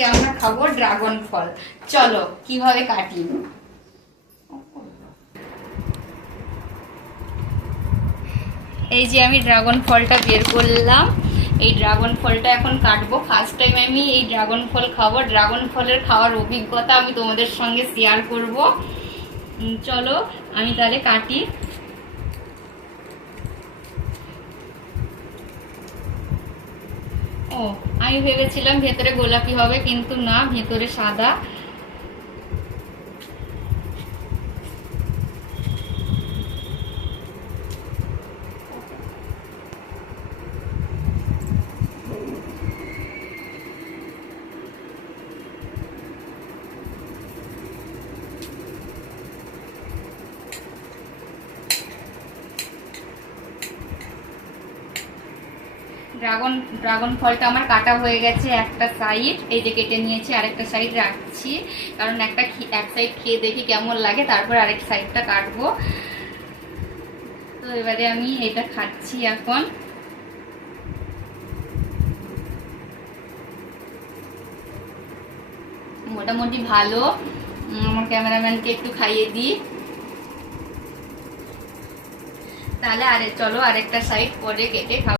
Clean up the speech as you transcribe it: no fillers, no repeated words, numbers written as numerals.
আজকে আমরা খাবো ড্রাগন ফল। চলো কিভাবে কাটি। এই যে আমি ড্রাগন ফলটা বের করলাম, এই ড্রাগন ফলটা এখন কাটবো। ফার্স্ট টাইম আমি এই ড্রাগন ফল খাবো, ড্রাগন ফলের খাওয়ার অভিজ্ঞতা আমি তোমাদের সঙ্গে শেয়ার করব। চলো আমি তাহলে কাটি। ও, আমি ভেবেছিলাম ভেতরে গোলাপি হবে, কিন্তু না, ভেতরে সাদা। ড্রাগন ফলটা আমার কাটা হয়ে গেছে, একটা সাইড এই যে কেটে নিয়েছি, আরেকটা সাইড রাখছি, কারণ এক সাইড খেয়ে দেখি কেমন লাগে, তারপর আরেক সাইডটা কাটবো। তো এবারে আমি এটা খাচ্ছি এখন। মোটামুটি ভালো। আমার ক্যামেরাম্যানকে একটু খাইয়ে দিই তাহলে। চলো আরেকটা সাইড পরে কেটে খাবো।